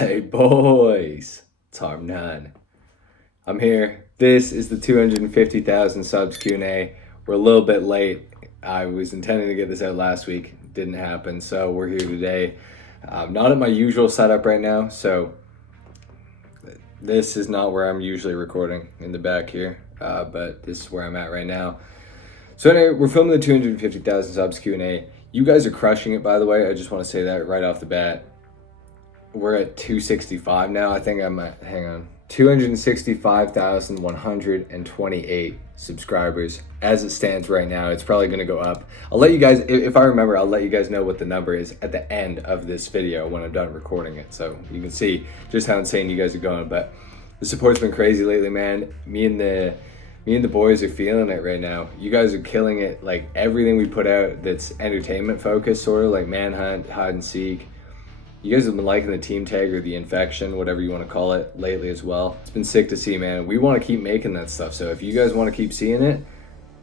Hey boys, it's HarmNone. I'm here. This is the 250,000 subs Q&A. We're a little bit late. I was intending to get this out last week. Didn't happen, so we're here today. Not at my usual setup right now, so this is not where I'm usually recording in the back here, but this is where I'm at right now. So anyway, we're filming the 250,000 subs Q&A. You guys are crushing it, by the way. I just want to say that right off the bat. We're at 265 now. I think I'm at, hang on, 265,128 subscribers as it stands right now. It's probably going to go up. I'll let you guys, if I remember, I'll let you guys know what the number is at the end of this video when I'm done recording it, so you can see just how insane you guys are going. But the support's been crazy lately, man. Me and the boys are feeling it right now. You guys are killing it. Like everything we put out that's entertainment focused, sort of like Manhunt, Hide and Seek. You guys have been liking the team tag or the infection, whatever you want to call it, lately as well. It's been sick to see, man. We want to keep making that stuff. So if you guys want to keep seeing it,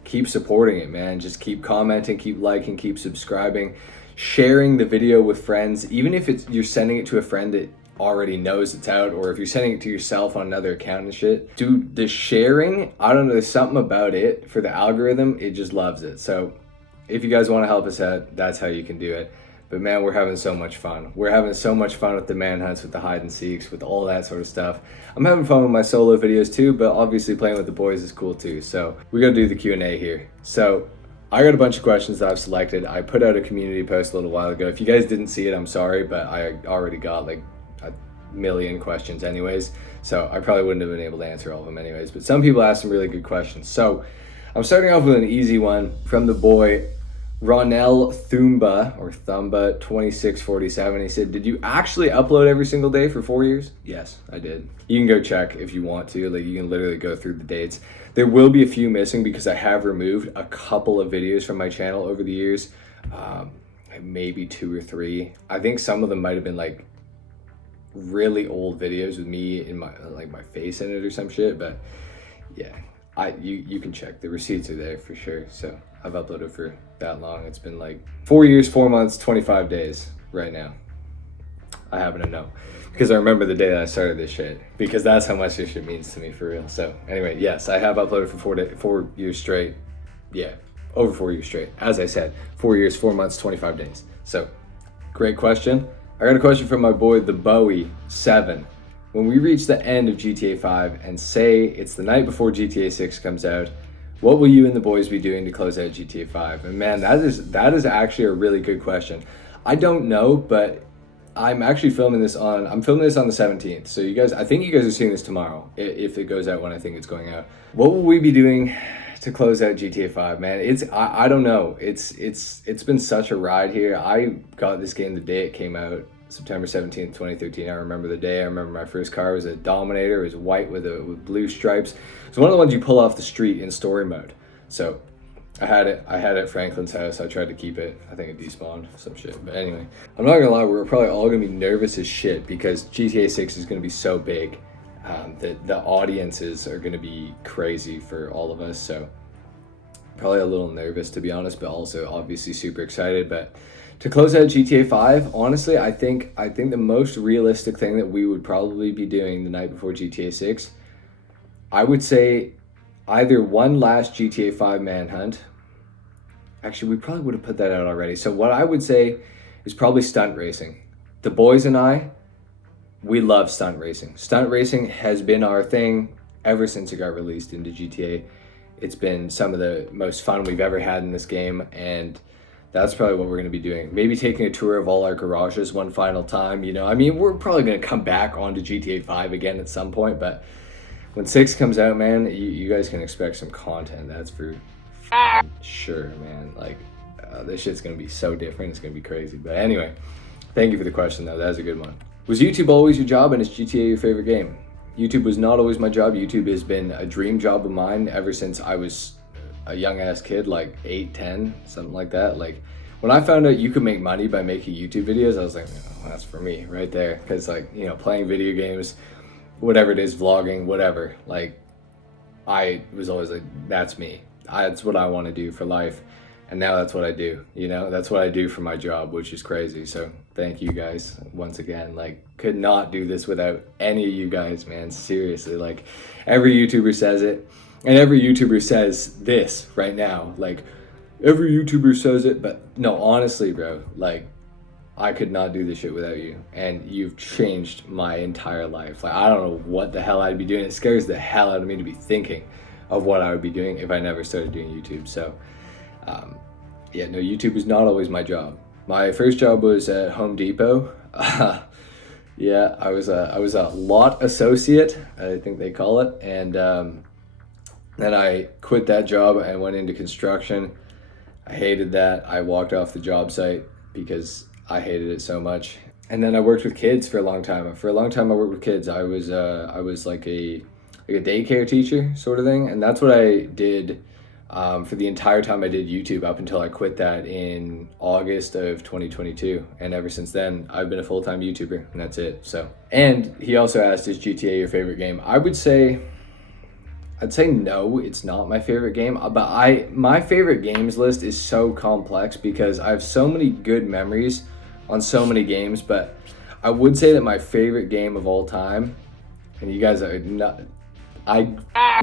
keep supporting it, man. Just keep commenting, keep liking, keep subscribing, sharing the video with friends. Even if you're sending it to a friend that already knows it's out, or if you're sending it to yourself on another account and shit. Dude, the sharing, I don't know, there's something about it for the algorithm. It just loves it. So if you guys want to help us out, that's how you can do it. But man, we're having so much fun. We're having so much fun with the manhunts, with the hide and seeks, with all that sort of stuff. I'm having fun with my solo videos too, but obviously playing with the boys is cool too. So we're gonna do the Q&A here. So I got a bunch of questions that I've selected. I put out a community post a little while ago. If you guys didn't see it, I'm sorry, but I already got like a million questions anyways. So I probably wouldn't have been able to answer all of them anyways, but some people asked some really good questions. So I'm starting off with an easy one from the boy, Ronell Thumba 2647. He said, did you actually upload every single day for 4 years? Yes, I did. You can go check if you want to. Like, you can literally go through the dates. There will be a few missing because I have removed a couple of videos from my channel over the years. Maybe 2 or 3. I think some of them might have been like really old videos with me in my face in it or some shit. But yeah, you can check. The receipts are there for sure. So I've uploaded for that long. It's been like 4 years, 4 months, 25 days right now. I happen to know because I remember the day that I started this shit, because that's how much this shit means to me for real. So anyway, yes, I have uploaded for 4 years straight. Yeah, over 4 years straight. As I said, 4 years, 4 months, 25 days. So great question. I got a question from my boy, the Bowie 7. When we reach the end of GTA 5 and say it's the night before GTA 6 comes out, what will you and the boys be doing to close out GTA 5? And man, that is actually a really good question. I don't know, but I'm actually filming this on the 17th. So you guys, I think you guys are seeing this tomorrow, if it goes out when I think it's going out. What will we be doing to close out GTA 5, man? I don't know. It's been such a ride here. I got this game the day it came out, September 17th, 2013. I remember the day. I remember my first car was a Dominator. It was white with blue stripes. It's one of the ones you pull off the street in story mode. So I had it at Franklin's house. I tried to keep it. I think it despawned some shit. But anyway, I'm not gonna lie, we're probably all gonna be nervous as shit because GTA 6 is gonna be so big. The audiences are gonna be crazy for all of us. So probably a little nervous, to be honest, but also obviously super excited. But to close out GTA 5, honestly, I think the most realistic thing that we would probably be doing the night before GTA 6, I would say either one last GTA 5 manhunt. Actually, we probably would have put that out already. So what I would say is probably stunt racing. The boys and I, we love stunt racing. Stunt racing has been our thing ever since it got released into GTA. It's been some of the most fun we've ever had in this game, and that's probably what we're going to be doing. Maybe taking a tour of all our garages one final time. You know, I mean, we're probably going to come back onto GTA 5 again at some point, but when 6 comes out, man, you guys can expect some content. That's for sure, man. Like, this shit's going to be so different. It's going to be crazy. But anyway, thank you for the question, though. That was a good one. Was YouTube always your job, and is GTA your favorite game? YouTube was not always my job. YouTube has been a dream job of mine ever since I was a young ass kid, like 8, 10, something like that. Like when I found out you could make money by making YouTube videos, I was like, oh, that's for me right there. Because like, you know, playing video games, whatever it is, vlogging, whatever, like I was always like, that's me. That's what I want to do for life. And now that's what I do, you know, that's what I do for my job, which is crazy. So thank you guys once again. Like, could not do this without any of you guys, man. Seriously, like, every YouTuber says it, and every YouTuber says this right now. Like, every YouTuber says it, but no, honestly, bro, like, I could not do this shit without you, and you've changed my entire life. Like, I don't know what the hell I'd be doing. It scares the hell out of me to be thinking of what I would be doing if I never started doing YouTube. So, yeah, no, YouTube is not always my job. My first job was at Home Depot. Yeah, I was a lot associate, I think they call it, and then I quit that job and went into construction. I hated that. I walked off the job site because I hated it so much. And then I worked with kids for a long time. For a long time, I worked with kids. I was like a daycare teacher sort of thing, and that's what I did for the entire time I did YouTube up until I quit that in August of 2022. And ever since then, I've been a full-time YouTuber, and that's it. So, and he also asked, is GTA your favorite game? I'd say no, it's not my favorite game, but my favorite games list is so complex because I have so many good memories on so many games. But I would say that my favorite game of all time, and you guys are not, I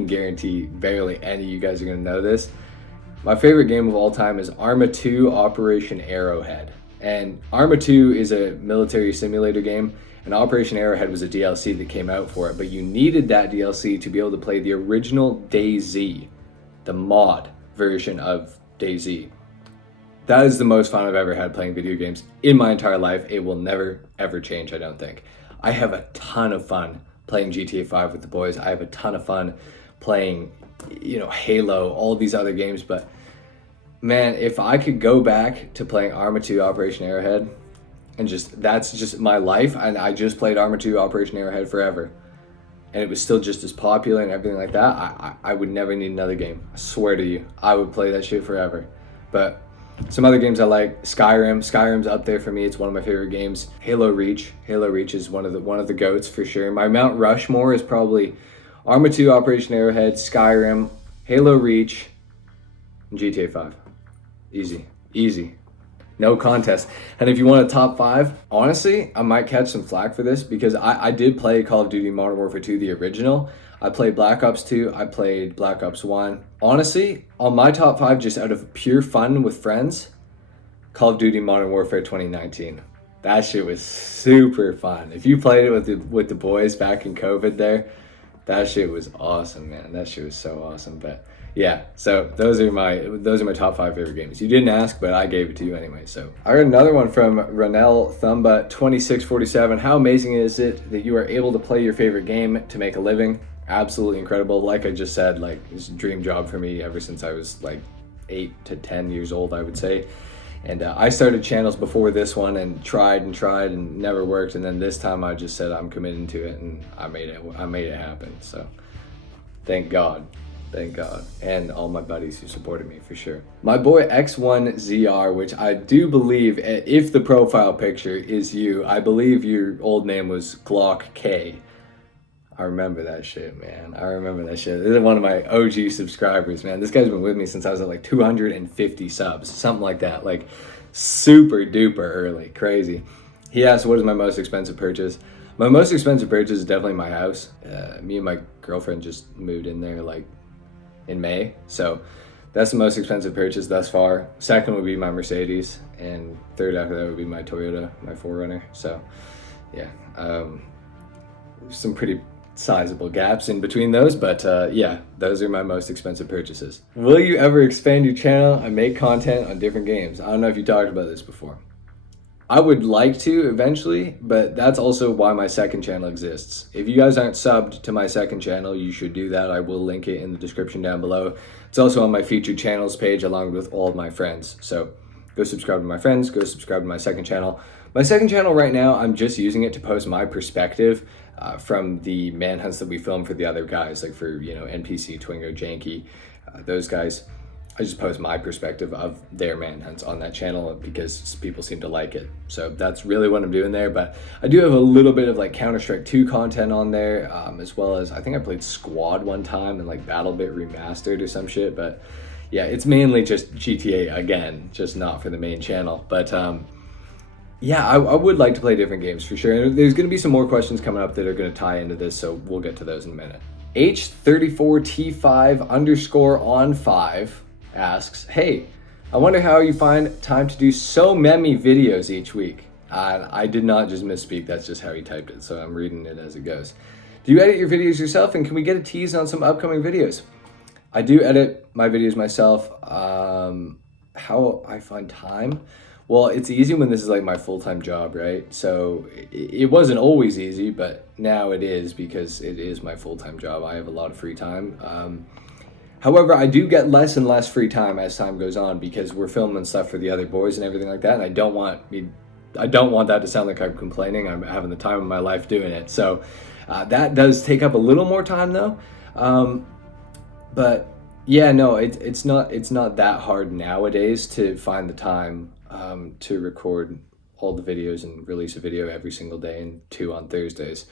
guarantee barely any of you guys are gonna know this. My favorite game of all time is Arma 2 Operation Arrowhead. And Arma 2 is a military simulator game, and Operation Arrowhead was a DLC that came out for it, but you needed that DLC to be able to play the original DayZ, the mod version of DayZ. That is the most fun I've ever had playing video games in my entire life. It will never, ever change, I don't think. I have a ton of fun playing GTA 5 with the boys. I have a ton of fun playing, Halo, all these other games, but man, if I could go back to playing Arma 2 Operation Arrowhead, and that's just my life, and I just played Arma 2 Operation Arrowhead forever, and it was still just as popular and everything like that, I would never need another game. I swear to you, I would play that shit forever. But some other games I like, Skyrim's up there for me. It's one of my favorite games. Halo Reach is one of the GOATs for sure. My Mount Rushmore is probably Arma 2 Operation Arrowhead, Skyrim, Halo Reach, and GTA 5. Easy. No contest. And if you want a top 5, honestly, I might catch some flack for this because I did play Call of Duty Modern Warfare 2, the original. I played Black Ops 2, I played Black Ops 1. Honestly, on my top 5, just out of pure fun with friends, Call of Duty Modern Warfare 2019. That shit was super fun. If you played it with the boys back in COVID there, that shit was awesome, man. That shit was so awesome. But yeah, so those are my top 5 favorite games. You didn't ask, but I gave it to you anyway. So I got another one from Ronell Thumba 2647. How amazing is it that you are able to play your favorite game to make a living? Absolutely incredible. Like I just said, like, it's a dream job for me ever since I was like 8 to 10 years old, I would say. And I started channels before this one and tried and never worked. And then this time I just said I'm committing to it, and I made it happen. So thank God. And all my buddies who supported me, for sure. My boy X1ZR, which I do believe, if the profile picture is you, I believe your old name was Glock K. I remember that shit, man. This is one of my OG subscribers, man. This guy's been with me since I was at like 250 subs, something like that. Like, super duper early, crazy. He asked, what is my most expensive purchase? My most expensive purchase is definitely my house. Me and my girlfriend just moved in there like in May, so that's the most expensive purchase thus far. Second would be my Mercedes, and third after that would be my Toyota, my 4Runner. So yeah, some pretty sizable gaps in between those, but yeah, those are my most expensive purchases. Will you ever expand your channel and make content on different games? I don't know if you talked about this before. I would like to eventually, but that's also why my second channel exists. If you guys aren't subbed to my second channel, you should do that. I will link it in the description down below. It's also on my featured channels page along with all of my friends. So go subscribe to my friends, go subscribe to my second channel. My second channel right now, I'm just using it to post my perspective from the manhunts that we film for the other guys, like for, NPC, Twingo, Janky, those guys. I just post my perspective of their manhunts on that channel because people seem to like it. So that's really what I'm doing there. But I do have a little bit of like Counter-Strike 2 content on there, as well as I think I played Squad one time and like BattleBit Remastered or some shit. But yeah, it's mainly just GTA again, just not for the main channel. But Yeah, I would like to play different games for sure. And there's going to be some more questions coming up that are going to tie into this, so we'll get to those in a minute. H34T5 underscore on 5 asks, hey, I wonder how you find time to do so many videos each week. I did not just misspeak, that's just how he typed it, so I'm reading it as it goes. Do you edit your videos yourself, and can we get a tease on some upcoming videos? I do edit my videos myself. How I find time? Well, it's easy when this is like my full-time job, right? So it wasn't always easy, but now it is because it is my full-time job. I have a lot of free time. However, I do get less and less free time as time goes on because we're filming stuff for the other boys and everything like that, and I don't want that to sound like I'm complaining. I'm having the time of my life doing it. So that does take up a little more time though. But yeah, no, it's not that hard nowadays to find the time to record all the videos and release a video every single day and 2 on Thursdays.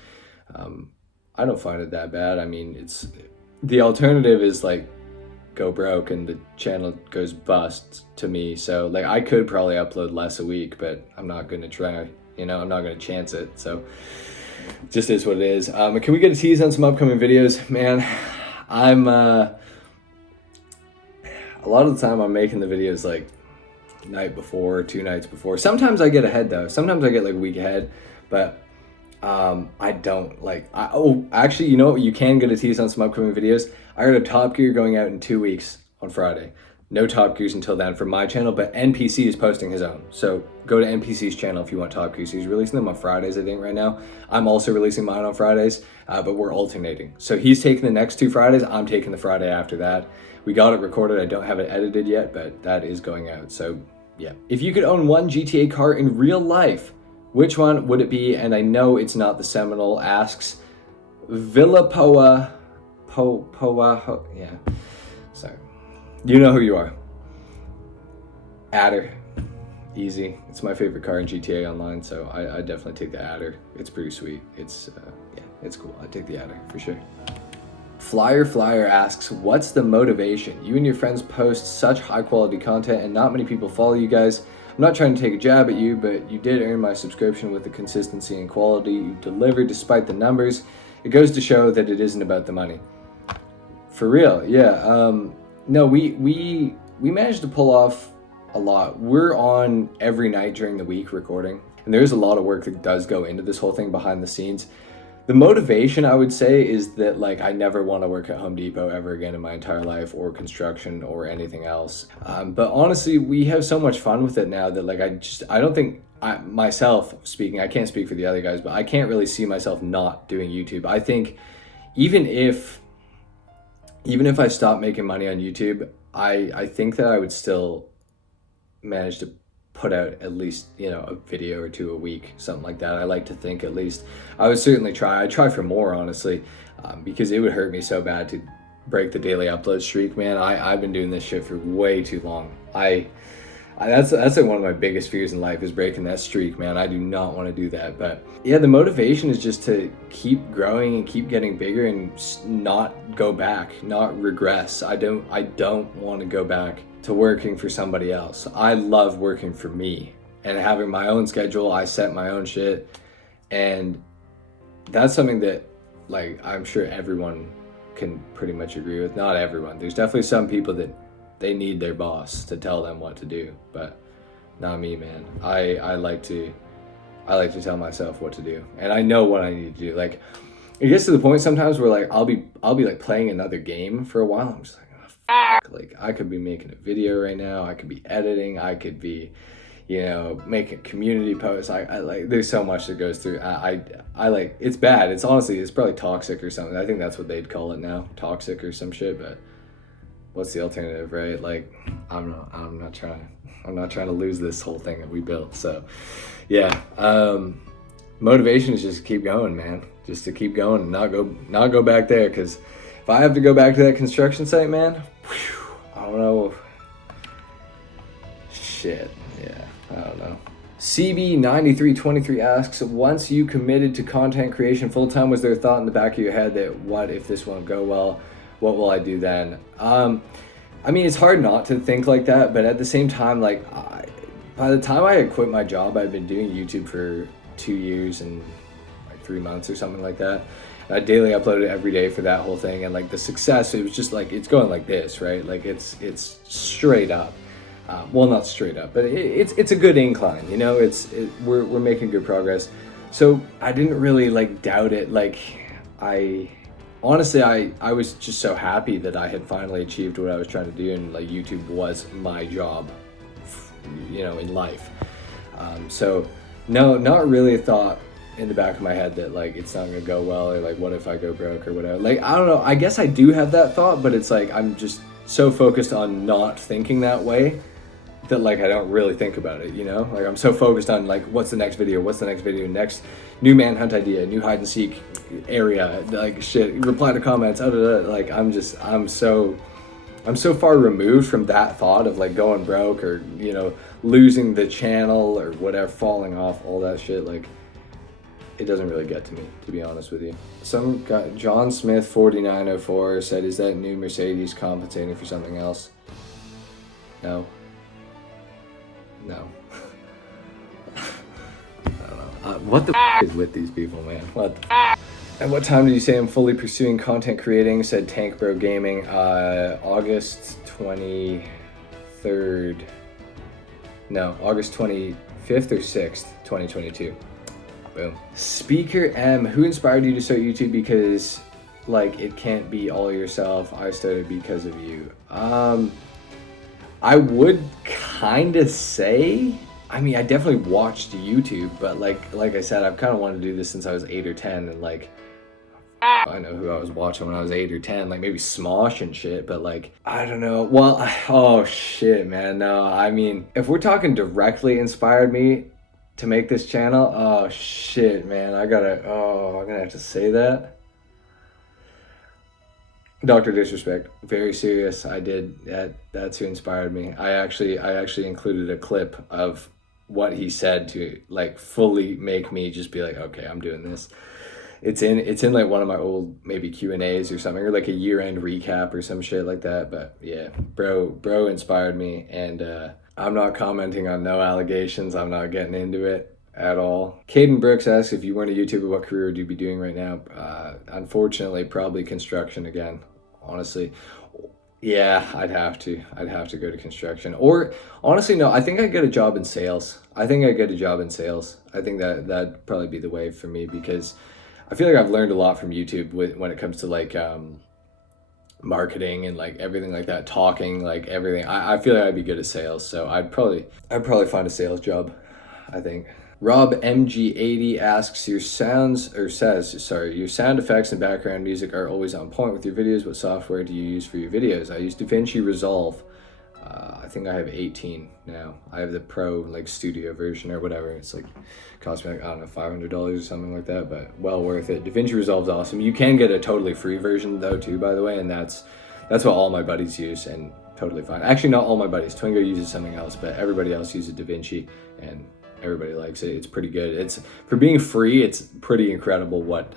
I don't find it that bad. I mean, the alternative is like go broke and the channel goes bust to me. So like I could probably upload less a week, but I'm not going to try, I'm not going to chance it. So it just is what it is. Can we get a tease on some upcoming videos? Man, I'm a lot of the time I'm making the videos like night before, 2 nights before. Sometimes I get ahead though. Sometimes I get like a week ahead, but I don't like, actually, you know what? You can get a tease on some upcoming videos. I heard a Top Gear going out in 2 weeks on Friday. No Top Gears until then for my channel, but NPC is posting his own. So go to NPC's channel if you want Top Gears. He's releasing them on Fridays, I think, right now. I'm also releasing mine on Fridays, but we're alternating. So he's taking the next 2 Fridays. I'm taking the Friday after that. We got it recorded. I don't have it edited yet, but that is going out. So yeah. If you could own one GTA car in real life, which one would it be? And I know it's not the Seminole, asks Villapoa, yeah, sorry. You know who you are. Adder, easy. It's my favorite car in GTA Online, so I definitely take the Adder. It's pretty sweet. It's, yeah, it's cool. I take the Adder for sure. Flyer asks, what's the motivation? You and your friends post such high quality content and not many people follow you guys. I'm not trying to take a jab at you, but you did earn my subscription with the consistency and quality you deliver despite the numbers. It goes to show that it isn't about the money. For real, yeah. No, we managed to pull off a lot. We're on every night during the week recording, and there's a lot of work that does go into this whole thing behind the scenes. The motivation, I would say, is that like I never want to work at Home Depot ever again in my entire life, or construction or anything else. But honestly, we have so much fun with it now that like I don't think, myself speaking, I can't speak for the other guys, but I can't really see myself not doing YouTube. I think even if I stop making money on YouTube, I think that I would still manage to put out at least, a video or 2 a week, something like that. I like to think at least. I would certainly try. I'd try for more, honestly, because it would hurt me so bad to break the daily upload streak, man. I've been doing this shit for way too long. That's like one of my biggest fears in life is breaking that streak, man. I do not want to do that. But yeah, the motivation is just to keep growing and keep getting bigger and not go back, not regress. I don't want to go back to working for somebody else. I love working for me and having my own schedule. I set my own shit, and that's something that like I'm sure everyone can pretty much agree with. Not everyone. There's definitely some people that they need their boss to tell them what to do, but not me, man. I like to tell myself what to do, and I know what I need to do. Like it gets to the point sometimes where like I'll be like playing another game for a while. I'm just like, like I could be making a video right now, I could be editing, I could be making community posts. I like there's so much that goes through. I like it's bad. It's honestly it's probably toxic or something. I think that's what they'd call it now, toxic or some shit. But what's the alternative, right? Like I'm not trying to lose this whole thing that we built. So yeah, motivation is just to keep going, man. Just to keep going and not go back there, because if I have to go back to that construction site, man, I don't know. Shit, yeah, I don't know. CB9323 asks, once you committed to content creation full-time, was there a thought in the back of your head that what if this won't go well? What will I do then? I mean, it's hard not to think like that, but at the same time, like, by the time I had quit my job, I'd been doing YouTube for 2 years and like 3 months or something like that. And I daily uploaded every day for that whole thing, and like the success, it was just like it's going like this, right? Like it's straight up. Well, not straight up, but it's a good incline, you know. We're making good progress. So I didn't really like doubt it. Like I honestly, I was just so happy that I had finally achieved what I was trying to do, and like YouTube was my job, you know, in life. So no, not really a thought in the back of my head that like it's not gonna go well, or like what if I go broke or whatever. Like I don't know, I guess I do have that thought, but it's like I'm just so focused on not thinking that way that like I don't really think about it, you know? Like I'm so focused on like what's the next video, next new manhunt idea, new hide and seek area, like shit, reply to comments, like I'm so far removed from that thought of like going broke or, you know, losing the channel or whatever, falling off, all that shit. Like it doesn't really get to me, to be honest with you. Some guy, John Smith 4904 said, is that new Mercedes compensating for something else? No. I don't know. What the is with these people, man? What the At what time did you say I'm fully pursuing content creating? Said Tank Bro Gaming. August 23rd. No, August 25th or 6th, 2022. Boom. Speaker M, who inspired you to start YouTube? Because like it can't be all yourself. I started because of you. I would kind of say, I mean, I definitely watched YouTube, but like I said, I've kind of wanted to do this since I was 8 or 10, and like I know who I was watching when I was 8 or 10, like maybe Smosh and shit, but like I don't know. Well, oh shit, man. No, I mean, if we're talking directly inspired me to make this channel, oh shit, man, I'm gonna have to say that. Dr. Disrespect, very serious. I did that's who inspired me. I actually included a clip of what he said to like fully make me just be like, okay, I'm doing this. It's in like one of my old maybe Q&As or something, or like a year-end recap or some shit like that. But yeah, bro inspired me, and I'm not commenting on no allegations. I'm not getting into it at all. Caden Brooks asks, if you weren't a YouTuber, what career would you be doing right now? Unfortunately, probably construction again. Honestly, yeah, I'd have to go to construction, or honestly, no, I think I'd get a job in sales. I think that'd probably be the way for me, because I feel like I've learned a lot from YouTube when it comes to like marketing and like everything like that, talking, like everything. I feel like I'd be good at sales, so I'd probably find a sales job, I think. Rob MG80 asks, your sound effects and background music are always on point with your videos. What software do you use for your videos? I use DaVinci Resolve. I think I have 18 now. I have the pro like studio version or whatever. It's like cost me like, I don't know, $500 or something like that, but well worth it. DaVinci Resolve's awesome. You can get a totally free version though too, by the way, and that's what all my buddies use, and totally fine. Actually, not all my buddies. Twingo uses something else, but everybody else uses DaVinci, and everybody likes it. It's pretty good. It's, for being free, it's pretty incredible what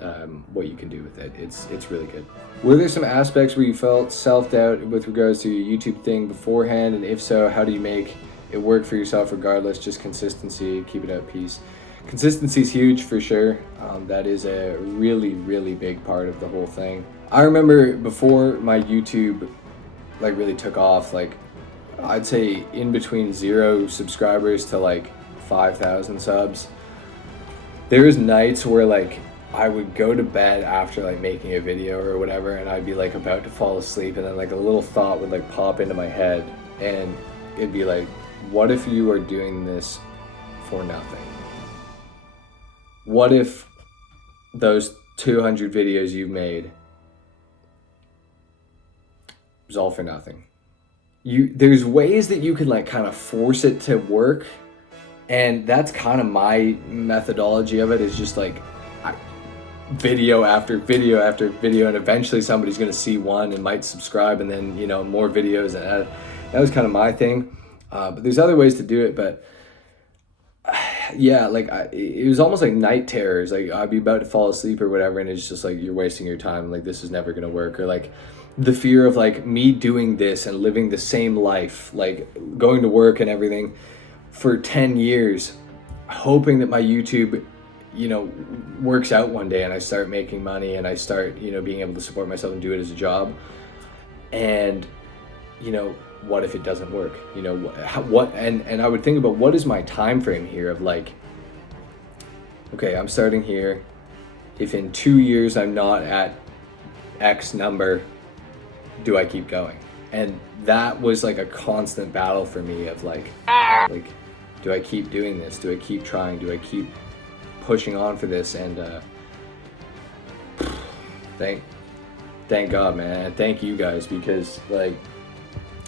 you can do with it. It's really good. Were there some aspects where you felt self-doubt with regards to your YouTube thing beforehand? And if so, how do you make it work for yourself regardless? Just consistency, keep it at peace. Consistency is huge for sure. That is a really, really big part of the whole thing. I remember before my YouTube like really took off, like I'd say in between 0 subscribers to like 5,000 subs, there was nights where like I would go to bed after like making a video or whatever, and I'd be like about to fall asleep, and then like a little thought would like pop into my head, and it'd be like, what if you are doing this for nothing? What if those 200 videos you made was all for nothing? There's ways that you can like kind of force it to work. And that's kind of my methodology of it, is just like video after video after video, and eventually somebody's going to see one and might subscribe, and then, you know, more videos. And that was kind of my thing. But there's other ways to do it. But yeah, like it was almost like night terrors. Like I'd be about to fall asleep or whatever, and it's just like, you're wasting your time. Like this is never going to work. Or like the fear of like me doing this and living the same life, like going to work and everything for 10 years hoping that my YouTube, you know, works out one day and I start making money and I start, you know, being able to support myself and do it as a job. And, you know, what if it doesn't work? You know, what and I would think about what is my time frame here of like, okay, I'm starting here. If in 2 years I'm not at X number, do I keep going? And that was like a constant battle for me of like, do I keep doing this? Do I keep trying? Do I keep pushing on for this? And thank God, man. Thank you guys, because like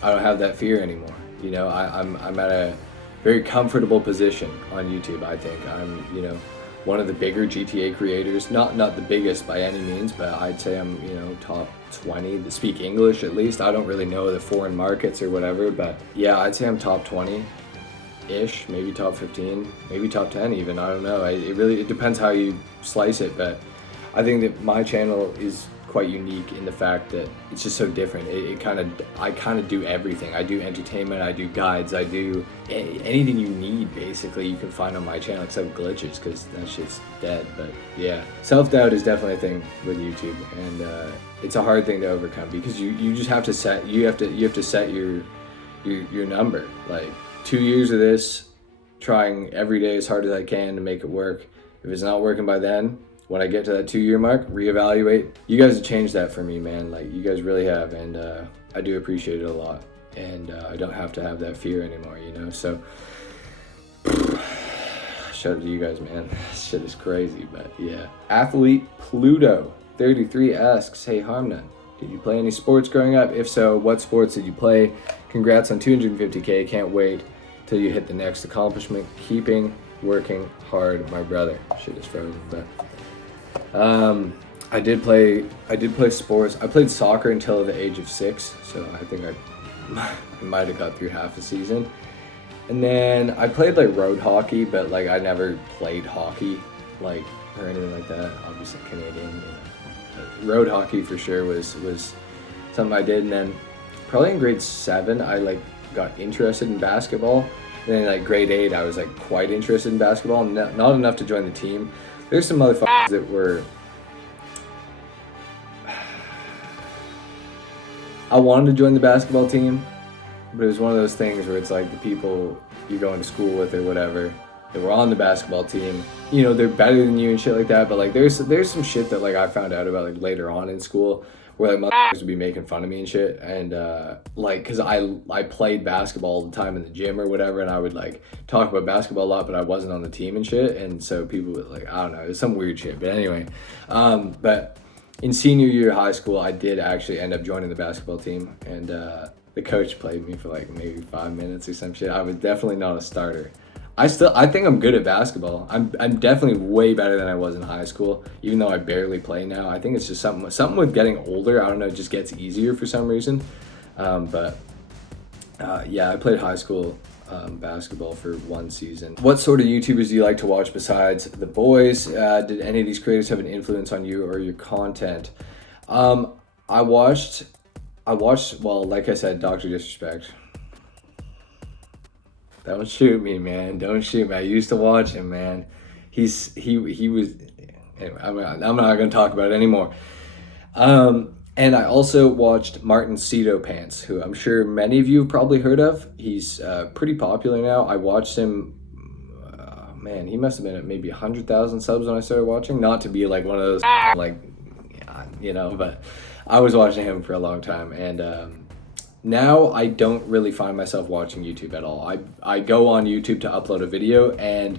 I don't have that fear anymore. You know, I'm at a very comfortable position on YouTube. I think I'm, you know, one of the bigger GTA creators, not the biggest by any means, but I'd say I'm, you know, top 20 that speak English at least. I don't really know the foreign markets or whatever, but yeah, I'd say I'm top 20-ish, maybe top 15, maybe top 10 even, I don't know. It depends how you slice it, but I think that my channel is quite unique in the fact that it's just so different. I kind of do everything. I do entertainment, I do guides, I do anything you need basically you can find on my channel, except glitches, because that shit's dead. But yeah, self-doubt is definitely a thing with YouTube, and it's a hard thing to overcome, because you just have to set your number. Like 2 years of this, trying every day as hard as I can to make it work. If it's not working by then, when I get to that 2-year mark, reevaluate. You guys have changed that for me, man. Like, you guys really have, and I do appreciate it a lot. And I don't have to have that fear anymore, you know? So, shout out to you guys, man. This shit is crazy, but yeah. Athlete Pluto 33 asks, hey HarmNone, did you play any sports growing up? If so, what sports did you play? Congrats on 250K. Can't wait till you hit the next accomplishment. Keeping working hard, my brother. Shit is frozen, but I did play sports. I played soccer until the age of 6, so I think I might have got through half a season. And then I played like road hockey, but like I never played hockey like or anything like that. Obviously Canadian, you know. But road hockey for sure was something I did. And then probably in grade 7 I like got interested in basketball. And then like grade 8 I was like quite interested in basketball, not enough to join the team. There's some motherfuckers that were, I wanted to join the basketball team, but it was one of those things where it's like the people you're going to school with or whatever that were on the basketball team, you know, they're better than you and shit like that. But like there's some shit that like I found out about like later on in school, where like motherfuckers would be making fun of me and shit, and like because I played basketball all the time in the gym or whatever, and I would like talk about basketball a lot, but I wasn't on the team and shit, and so people would like, I don't know, it's some weird shit. But anyway, but in senior year of high school, I did actually end up joining the basketball team, and the coach played me for like maybe 5 minutes or some shit. I was definitely not a starter. I think I'm good at basketball. I'm definitely way better than I was in high school, even though I barely play now. I think it's just something with getting older. I don't know, it just gets easier for some reason. Yeah, I played high school basketball for 1 season. What sort of YouTubers do you like to watch besides the boys? Did any of these creators have an influence on you or your content? I watched, well, like I said, Dr. Disrespect. Don't shoot me, man. Don't shoot me. I used to watch him, man. He was. Anyway, I'm not gonna talk about it anymore. And I also watched Martin Cedo Pants, who I'm sure many of you have probably heard of. He's pretty popular now. I watched him. Man, he must have been at maybe 100,000 subs when I started watching. Not to be like one of those like, you know, but I was watching him for a long time, and now I don't really find myself watching YouTube at all. I go on YouTube to upload a video, and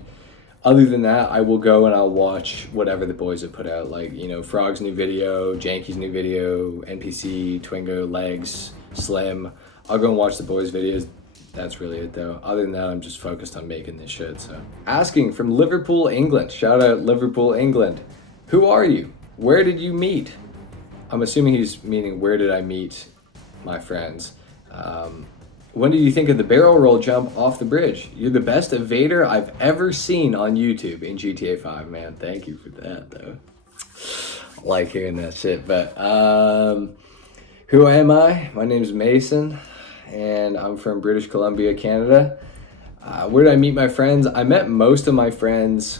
other than that, I will go and I'll watch whatever the boys have put out, like, you know, Frog's new video, Janky's new video, NPC, Twingo, Legs, Slim. I'll go and watch the boys' videos. That's really it though. Other than that, I'm just focused on making this shit. So, asking from Liverpool, England. Shout out Liverpool, England. Who are you? Where did you meet? I'm assuming he's meaning where did I meet my friends. When did you think of the barrel roll jump off the bridge? You're the best evader I've ever seen on YouTube in GTA 5, man. Thank you for that, though. I like hearing that shit. But who am I? My name's Mason, and I'm from British Columbia, Canada. Where did I meet my friends? I met most of my friends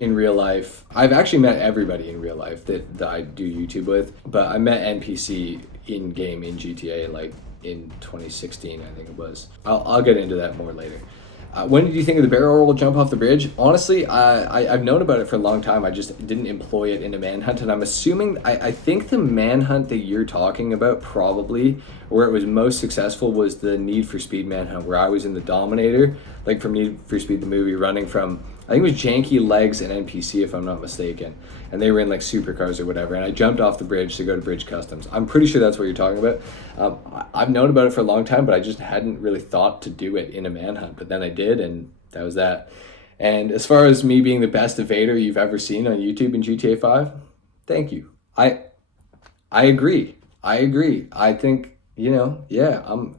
in real life. I've actually met everybody in real life that I do YouTube with, but I met NPC in game in GTA like in 2016, I think it was. I'll get into that more later. When did you think of the barrel roll jump off the bridge? Honestly, I've known about it for a long time. I just didn't employ it in a manhunt, and I'm assuming, I think the manhunt that you're talking about, probably where it was most successful, was the Need for Speed manhunt, where I was in the Dominator, like from Need for Speed the movie, running from, I think it was Janky Legs and NPC, if I'm not mistaken, and they were in like supercars or whatever, and I jumped off the bridge to go to Bridge Customs. I'm pretty sure that's what you're talking about. I've known about it for a long time, but I just hadn't really thought to do it in a manhunt, but then I did, and that was that. And as far as me being the best evader you've ever seen on YouTube in GTA 5, thank you. I agree. I think, yeah, I'm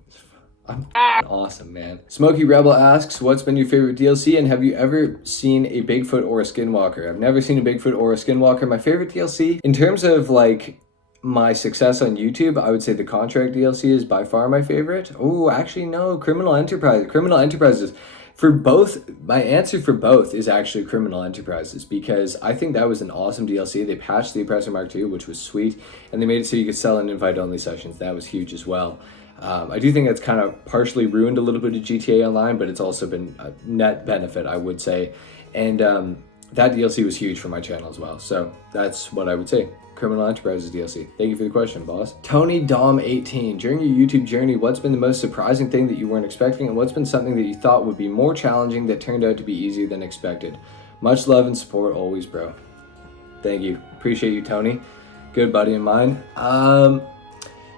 awesome, man. Smokey Rebel asks, what's been your favorite DLC, and have you ever seen a Bigfoot or a Skinwalker? I've never seen a Bigfoot or a Skinwalker. My favorite DLC, in terms of like my success on YouTube, I would say the Contract DLC is by far my favorite. Oh, actually, no, Criminal Enterprises. For both, my answer for both is actually Criminal Enterprises, because I think that was an awesome DLC. They patched the Oppressor Mark II, which was sweet, and they made it so you could sell in invite-only sessions. That was huge as well. I do think that's kind of partially ruined a little bit of GTA Online, but it's also been a net benefit, I would say. And that DLC was huge for my channel as well. So that's what I would say. Criminal Enterprises DLC. Thank you for the question, boss. Tony Dom 18. During your YouTube journey, what's been the most surprising thing that you weren't expecting, and what's been something that you thought would be more challenging that turned out to be easier than expected? Much love and support always, bro. Thank you. Appreciate you, Tony. Good buddy of mine.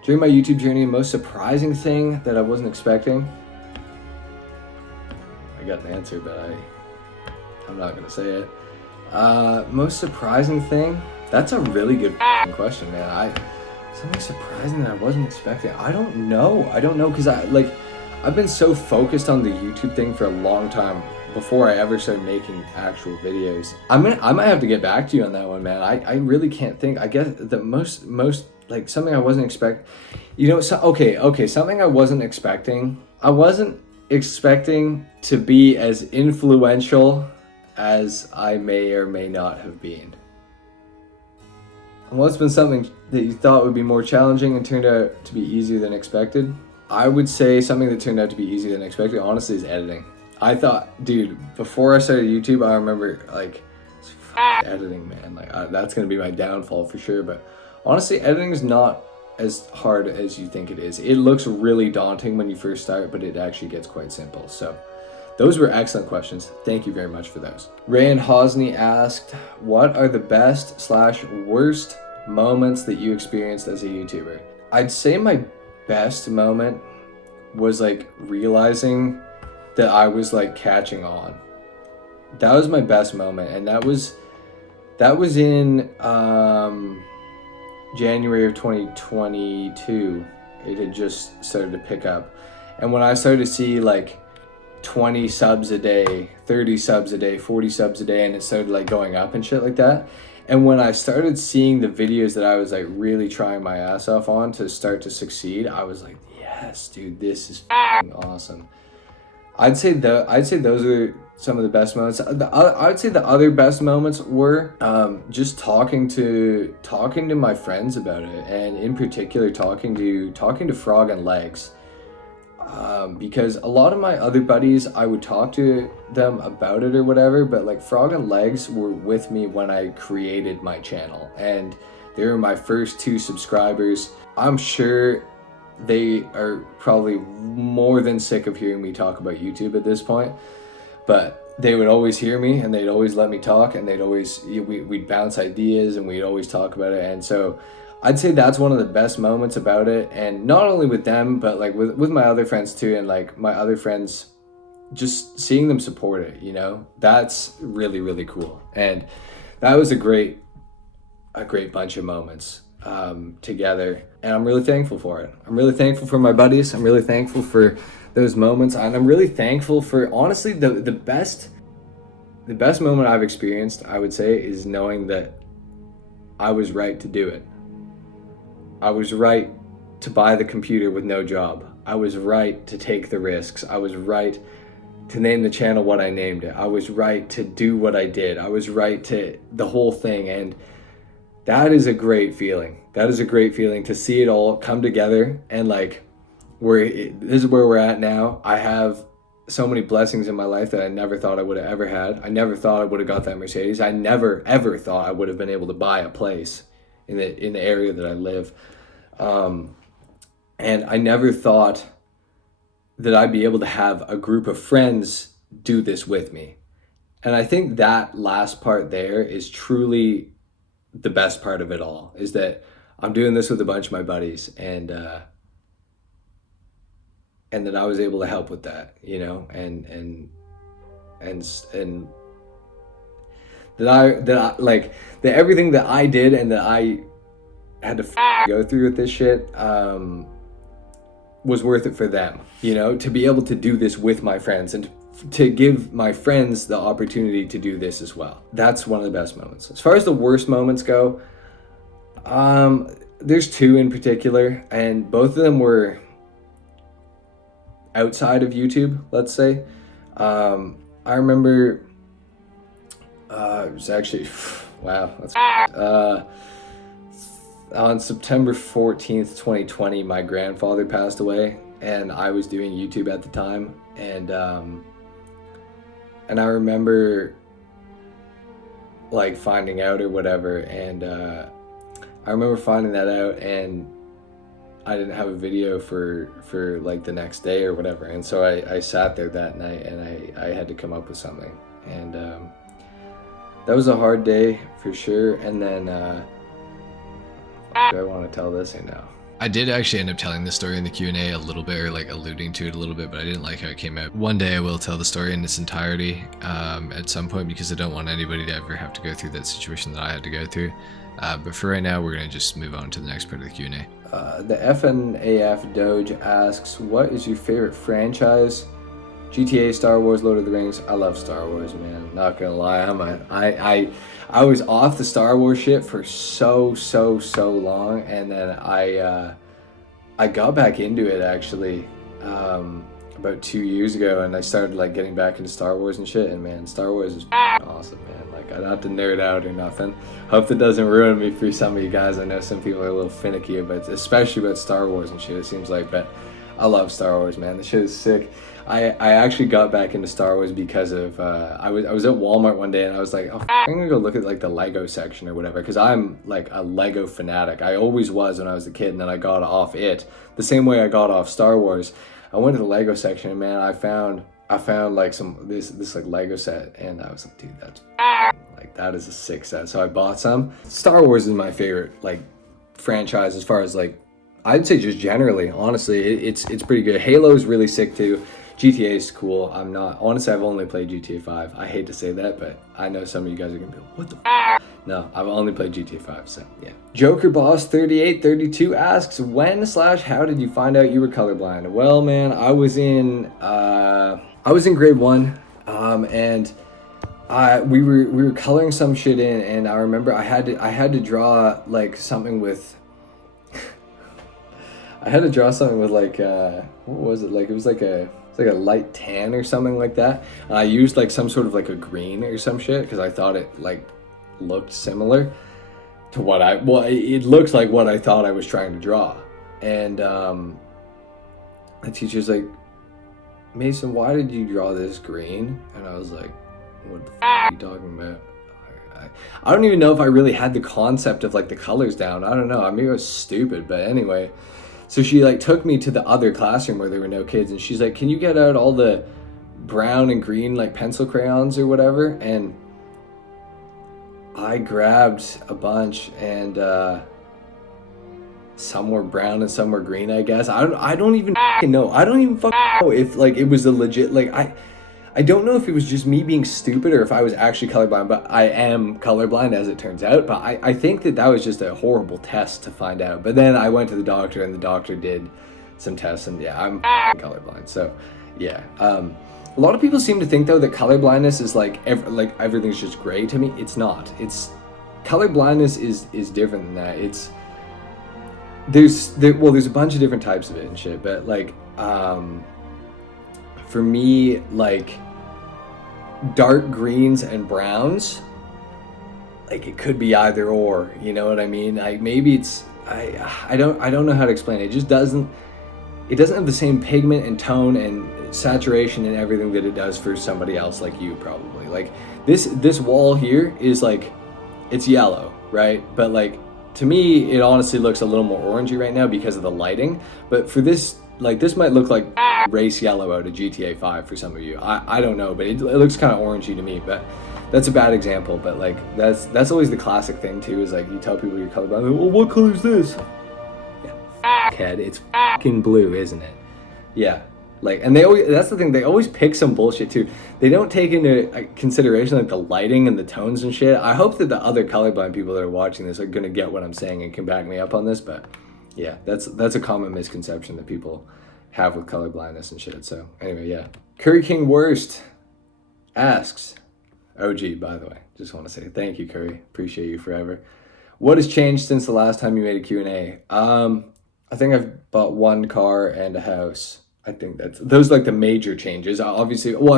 During my YouTube journey, most surprising thing that I wasn't expecting. I got an answer, but I'm not gonna say it. Most surprising thing? That's a really good question, man. Something surprising that I wasn't expecting. I don't know, because I've been so focused on the YouTube thing for a long time before I ever started making actual videos. I might have to get back to you on that one, man. I really can't think. I guess the most like something I wasn't expecting. Something I wasn't expecting. I wasn't expecting to be as influential as I may or may not have been. And what's been something that you thought would be more challenging and turned out to be easier than expected? I would say something that turned out to be easier than expected, honestly, is editing. I thought, dude, before I started YouTube, I remember editing, man. That's gonna be my downfall for sure. But honestly, editing is not as hard as you think it is. It looks really daunting when you first start, but it actually gets quite simple. So those were excellent questions. Thank you very much for those. Rayan Hosney asked, what are the best/worst moments that you experienced as a YouTuber? I'd say my best moment was realizing that I was catching on. That was my best moment, and that was in January of 2022. It had just started to pick up, and when I started to see 20 subs a day, 30 subs a day, 40 subs a day, and it started going up and shit like that. And when I started seeing the videos that I was really trying my ass off on to start to succeed, I was like, yes, dude, this is awesome. I'd say those are some of the best moments. I would say the other best moments were just talking to my friends about it, and in particular talking to Frog and Legs. Because a lot of my other buddies, I would talk to them about it or whatever, but Frog and Legs were with me when I created my channel, and they were my first 2 subscribers. I'm sure they are probably more than sick of hearing me talk about YouTube at this point, but they would always hear me and they'd always let me talk, and we'd bounce ideas and we'd always talk about it. And so I'd say that's one of the best moments about it, and not only with them, but with my other friends too, and my other friends, just seeing them support it, that's really, really cool. And that was a great bunch of moments together, and I'm really thankful for it. I'm really thankful for my buddies. I'm really thankful for those moments, and I'm really thankful for, honestly, the best moment I've experienced, I would say, is knowing that I was right to do it. I was right to buy the computer with no job. I was right to take the risks. I was right to name the channel what I named it. I was right to do what I did. I was right to the whole thing. And that is a great feeling. That is a great feeling to see it all come together. And like, this is where we're at now. I have so many blessings in my life that I never thought I would have ever had. I never thought I would have got that Mercedes. I never ever thought I would have been able to buy a place in the area that I live. And I never thought that I'd be able to have a group of friends do this with me. And I think that last part there is truly the best part of it all, is that I'm doing this with a bunch of my buddies, and that I was able to help with that, you know, and that I like that everything that I did and that I had to go through with this shit was worth it for them, you know, to be able to do this with my friends and to give my friends the opportunity to do this as well. That's one of the best moments. As far as the worst moments go, there's two in particular, and both of them were outside of YouTube, let's say. I remember it was actually wow, that's on September 14th, 2020, my grandfather passed away, and I was doing YouTube at the time, and I remember like finding out or whatever, and I remember finding that out, and I didn't have a video for like the next day or whatever, and so I sat there that night, and I had to come up with something, and that was a hard day for sure. And then do I want to tell this or no? I did actually end up telling the story in the Q&A a little bit, or like alluding to it a little bit, but I didn't like how it came out. One day I will tell the story in its entirety at some point, because I don't want anybody to ever have to go through that situation that I had to go through. But for right now, we're going to just move on to the next part of the Q&A. The FNAF Doge asks, what is your favorite franchise? GTA, Star Wars, Lord of the Rings. I love Star Wars, man. Not gonna lie, I was off the Star Wars shit for so long, and then I got back into it actually about 2 years ago, and I started like getting back into Star Wars and shit, and man, Star Wars is awesome, man. Like, I don't have to nerd out or nothing. Hope that doesn't ruin me for some of you guys. I know some people are a little finicky about, especially about Star Wars and shit, it seems like, but I love Star Wars, man. The shit is sick. I actually got back into Star Wars because of I was at Walmart one day, and I was like, oh, I'm gonna go look at like the Lego section or whatever, because I'm like a Lego fanatic. I always was when I was a kid, and then I got off it the same way I got off Star Wars. I went to the Lego section, and man, I found like this like Lego set, and I was like, dude, that's like, that is a sick set. So I bought some. Star Wars is my favorite like franchise as far as like, I'd say just generally, honestly, it's pretty good. Halo is really sick too. GTA is cool. Honestly, I've only played GTA 5. I hate to say that, but I know some of you guys are gonna be like, what the f? No, I've only played GTA 5, so yeah. Joker Boss 3832 asks, when/how did you find out you were colorblind? Well, man, I was in grade 1, and we were coloring some shit in, and I remember I had to draw like something with I had to draw something with like what was it, like it was like a light tan or something like that. I used like some sort of like a green or some shit because I thought it like looked similar to it looks like what I thought I was trying to draw. And the teacher's like, Mason, why did you draw this green? And I was like, what the f are you talking about? I don't even know if I really had the concept of like the colors down. I don't know. I mean, it was stupid, but anyway. So she like took me to the other classroom where there were no kids, and she's like, can you get out all the brown and green like pencil crayons or whatever? And I grabbed a bunch, and some were brown and some were green, I guess. I don't even know. I don't even know if like it was a legit, like I don't know if it was just me being stupid or if I was actually colorblind, but I am colorblind as it turns out. But I think that was just a horrible test to find out. But then I went to the doctor, and the doctor did some tests, and yeah, I'm colorblind. So yeah, a lot of people seem to think though that colorblindness is like everything's just gray. To me, it's not. It's colorblindness is different than that. There's a bunch of different types of it and shit, but like for me, like dark greens and browns, like it could be either or, you know what I mean? Like maybe it's, I don't know how to explain it. It just doesn't have the same pigment and tone and saturation and everything that it does for somebody else like you probably. Like this wall here is like, it's yellow, right? But like, to me, it honestly looks a little more orangey right now because of the lighting. But for this, like this might look like race yellow out of GTA 5 for some of you. I don't know, but it looks kind of orangey to me. But that's a bad example. But like that's always the classic thing too, is like you tell people you're colorblind, well, what color is this? Yeah, head, it's fucking blue, isn't it? Yeah. Like, and that's the thing, they always pick some bullshit too. They don't take into consideration like the lighting and the tones and shit. I hope that the other colorblind people that are watching this are gonna get what I'm saying and can back me up on this, but yeah, that's a common misconception that people have with colorblindness and shit. So anyway, yeah. Curry King Worst asks, OG, by the way, just want to say thank you, Curry. Appreciate you forever. What has changed since the last time you made a Q&A? I think I've bought one car and a house. I think those are like the major changes. Obviously, well,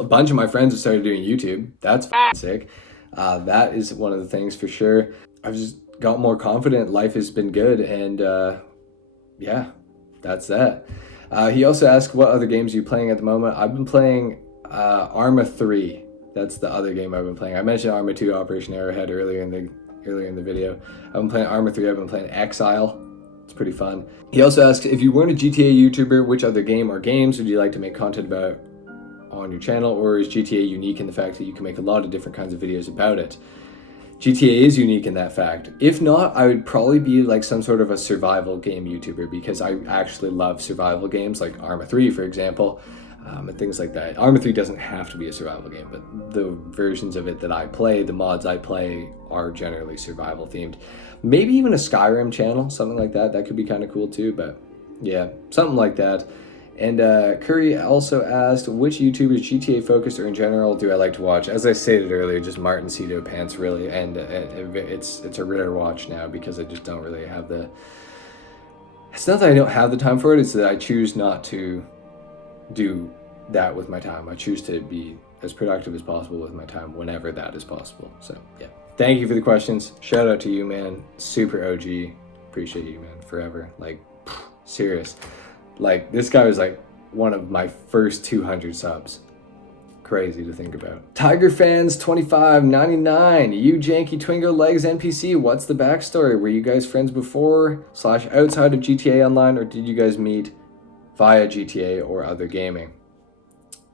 a bunch of my friends have started doing YouTube. That's sick. That is one of the things for sure. I've just got more confident. Life has been good, and yeah, that's that. He also asked, what other games are you playing at the moment? I've been playing Arma 3. That's the other game I've been playing. I mentioned Arma 2, Operation Arrowhead earlier in the video. I've been playing Arma 3. I've been playing Exile. It's pretty fun. He also asks, if you weren't a GTA YouTuber, which other game or games would you like to make content about on your channel, or is GTA unique in the fact that you can make a lot of different kinds of videos about it? GTA is unique in that fact. If not, I would probably be like some sort of a survival game YouTuber, because I actually love survival games like Arma 3, for example, and things like that. Arma 3 doesn't have to be a survival game, but the versions of it that I play, the mods I play, are generally survival themed. Maybe even a Skyrim channel, something like that. That could be kind of cool too, but yeah, something like that. And Curry also asked, which YouTubers, GTA focused or in general, do I like to watch? As I stated earlier, just Martin Cedo Pants, really, and it's a rare watch now because I just don't really have the... It's not that I don't have the time for it, it's that I choose not to do that with my time. I choose to be as productive as possible with my time whenever that is possible. So yeah, thank you for the questions. Shout out to you, man. Super OG. Appreciate you, man, forever. Like, serious. Like, this guy was like one of my first 200 subs. Crazy to think about. Tiger Fans 2599. You Janky Twingo Legs NPC. What's the backstory? Were you guys friends before / outside of GTA Online, or did you guys meet via GTA or other gaming?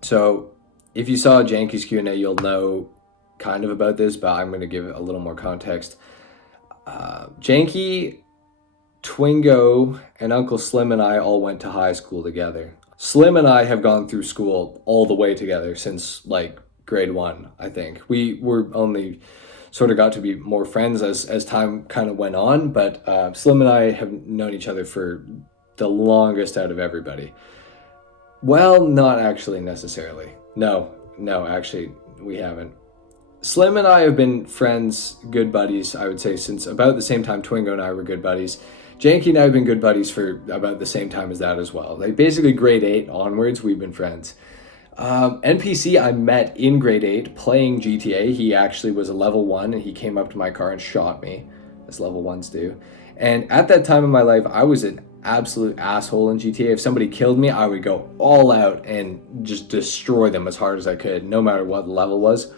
So if you saw Janky's Q&A, you'll know kind of about this, but I'm going to give it a little more context. Janky, Twingo, and Uncle Slim and I all went to high school together. Slim and I have gone through school all the way together since like grade 1, I think. We were only sort of got to be more friends as time kind of went on, but Slim and I have known each other for the longest out of everybody. Well, not actually necessarily. No, actually, we haven't. Slim and I have been friends, good buddies, I would say, since about the same time Twingo and I were good buddies. Janky and I have been good buddies for about the same time as that as well. Like, basically grade 8 onwards, we've been friends. NPC I met in grade 8 playing GTA. He actually was a level 1, and he came up to my car and shot me, as level 1s do. And at that time in my life, I was an absolute asshole in GTA. If somebody killed me, I would go all out and just destroy them as hard as I could, no matter what the level was.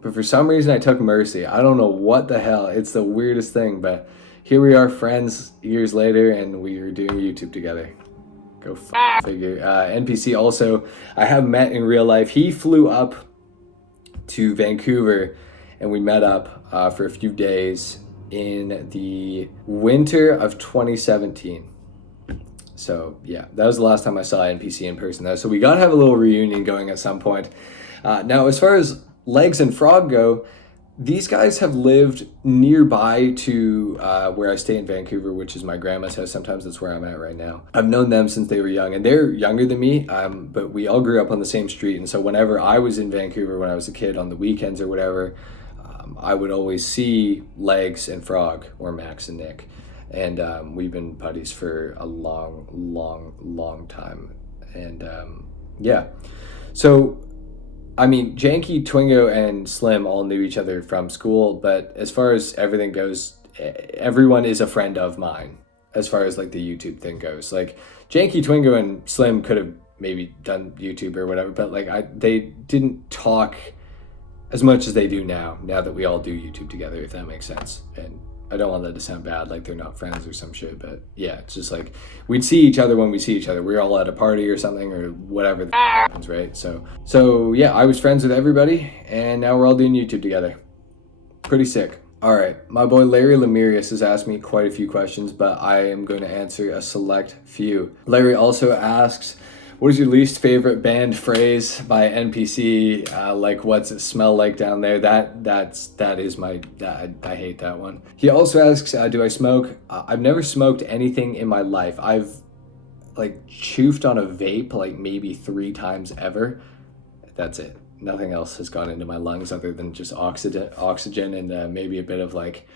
But for some reason, I took mercy. I don't know what the hell. It's the weirdest thing, but here we are, friends years later, and we are doing YouTube together. Go figure. NPC also, I have met in real life. He flew up to Vancouver, and we met up for a few days in the winter of 2017. So yeah, that was the last time I saw NPC in person though. So we gotta have a little reunion going at some point. Now, as far as Legs and Frog go, these guys have lived nearby to where I stay in Vancouver, which is my grandma's house. Sometimes that's where I'm at right now. I've known them since they were young, and they're younger than me, but we all grew up on the same street. And so whenever I was in Vancouver when I was a kid on the weekends or whatever, I would always see Legs and Frog, or Max and Nick. And we've been buddies for a long time. And yeah, so I mean, Janky, Twingo, and Slim all knew each other from school, but as far as everything goes, everyone is a friend of mine as far as like the YouTube thing goes. Like Janky, Twingo, and Slim could have maybe done YouTube or whatever, but like they didn't talk as much as they do now that we all do YouTube together, if that makes sense. And I don't want that to sound bad, like they're not friends or some shit, but yeah, it's just like we'd see each other when we see each other. We're all at a party or something or whatever the happens, right? So yeah, I was friends with everybody, and now we're all doing YouTube together. Pretty sick. All right, my boy Larry Lemirius has asked me quite a few questions, but I am going to answer a select few. Larry also asks, what is your least favorite banned phrase by NPC? Like, what's it smell like down there? That is my, I hate that one. He also asks, do I smoke? I've never smoked anything in my life. I've like choofed on a vape like maybe 3 times ever. That's it. Nothing else has gone into my lungs other than just oxygen and maybe a bit of like,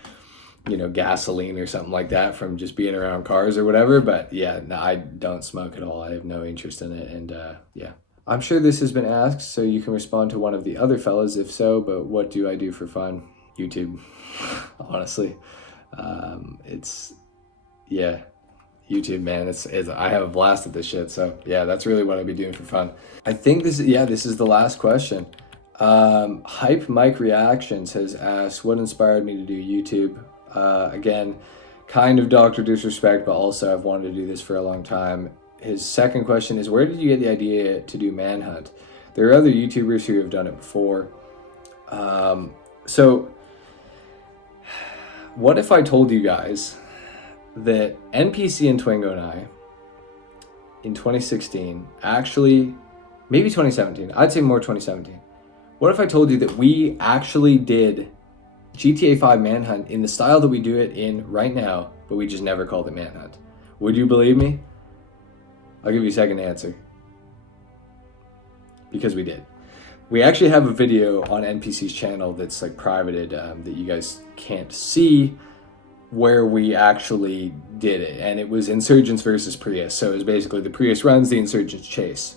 you know, gasoline or something like that from just being around cars or whatever. But yeah, no, I don't smoke at all. I have no interest in it. And yeah, I'm sure this has been asked, so you can respond to one of the other fellas if so, but what do I do for fun? YouTube, honestly. It's, yeah, YouTube, man. It's I have a blast at this shit. So yeah, that's really what I'd be doing for fun. I think this is the last question. Hype Mike Reactions has asked, what inspired me to do YouTube? Again, kind of Dr. Disrespect, but also I've wanted to do this for a long time. His second question is, where did you get the idea to do Manhunt? There are other YouTubers who have done it before. So what if I told you guys that NPC and Twingo and I, in 2016, actually, maybe 2017, I'd say more 2017. What if I told you that we actually did GTA 5 Manhunt in the style that we do it in right now, but we just never called it Manhunt? Would you believe me? I'll give you a second to answer. Because we did. We actually have a video on NPC's channel that's like privated that you guys can't see, where we actually did it. And it was Insurgents versus Prius. So it was basically the Prius runs, the Insurgents chase.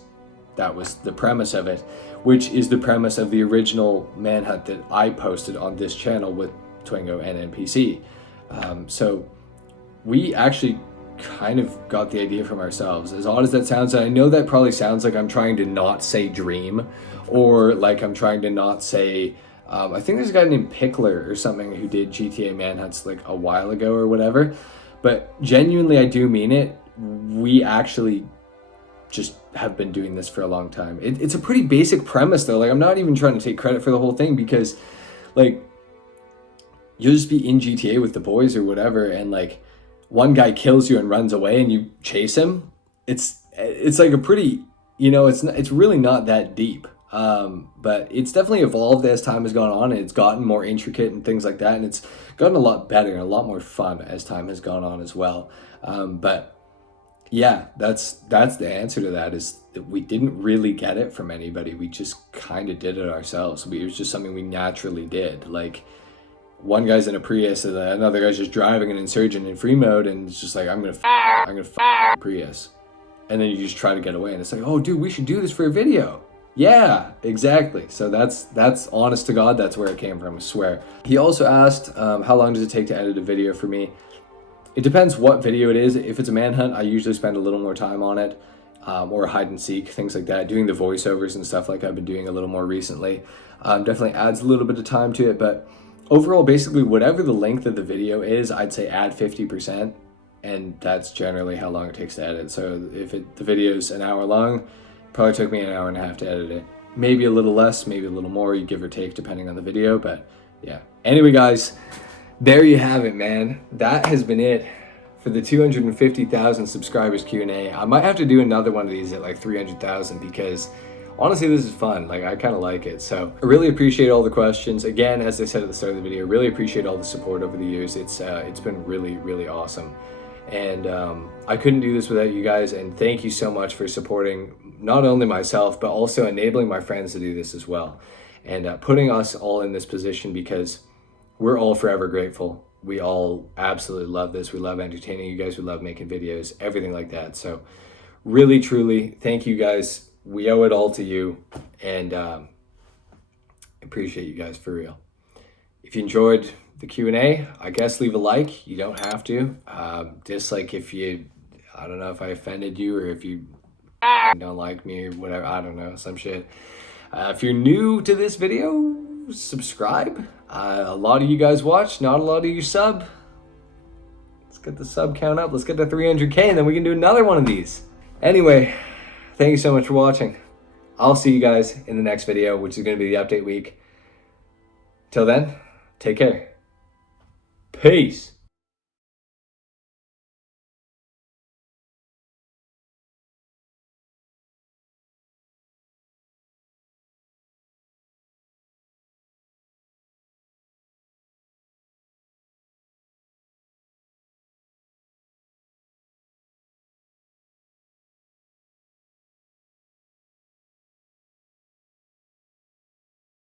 That was the premise of it, which is the premise of the original Manhunt that I posted on this channel with Twingo and NPC. So we actually kind of got the idea from ourselves. As odd as that sounds, and I know that probably sounds like I'm trying to not say Dream, or like I'm trying to not say, I think there's a guy named Pickler or something who did GTA Manhunts like a while ago or whatever, but genuinely I do mean it. We actually just have been doing this for a long time. It's a pretty basic premise though. Like, I'm not even trying to take credit for the whole thing, because like you'll just be in GTA with the boys or whatever, and like one guy kills you and runs away and you chase him. It's like a pretty, you know, it's really not that deep. But it's definitely evolved as time has gone on, and it's gotten more intricate and things like that, and it's gotten a lot better and a lot more fun as time has gone on as well. But yeah, that's the answer to that, is that we didn't really get it from anybody. We just kind of did it ourselves. It was just something we naturally did. Like, one guy's in a Prius and another guy's just driving an Insurgent in free mode, and it's just like, I'm gonna f Prius. And then you just try to get away, and it's like, oh dude, we should do this for a video. Yeah, exactly. So that's honest to God, that's where it came from, I swear. He also asked, how long does it take to edit a video for me? It depends what video it is. If it's a manhunt, I usually spend a little more time on it, or hide and seek, things like that. Doing the voiceovers and stuff like I've been doing a little more recently definitely adds a little bit of time to it. But overall, basically, whatever the length of the video is, I'd say add 50%, and that's generally how long it takes to edit. So if the video's an hour long, probably took me an hour and a half to edit it. Maybe a little less, maybe a little more, you give or take depending on the video, but yeah. Anyway, guys, there you have it, man. That has been it for the 250,000 subscribers Q&A. I might have to do another one of these at like 300,000, because honestly, this is fun. Like, I kind of like it. So I really appreciate all the questions. Again, as I said at the start of the video, really appreciate all the support over the years. It's been really, really awesome. And I couldn't do this without you guys. And thank you so much for supporting not only myself, but also enabling my friends to do this as well. And putting us all in this position, because we're all forever grateful. We all absolutely love this. We love entertaining you guys. We love making videos, everything like that. So really, truly, thank you guys. We owe it all to you. And appreciate you guys for real. If you enjoyed the Q&A, I guess leave a like. You don't have to. Dislike if you, I don't know if I offended you or if you don't like me or whatever. I don't know, some shit. If you're new to this video, subscribe. A lot of you guys watch, not a lot of you sub. Let's get the sub count up. Let's get to 300K and then we can do another one of these. Anyway, thank you so much for watching. I'll see you guys in the next video, which is going to be the update week. Till then, take care. Peace.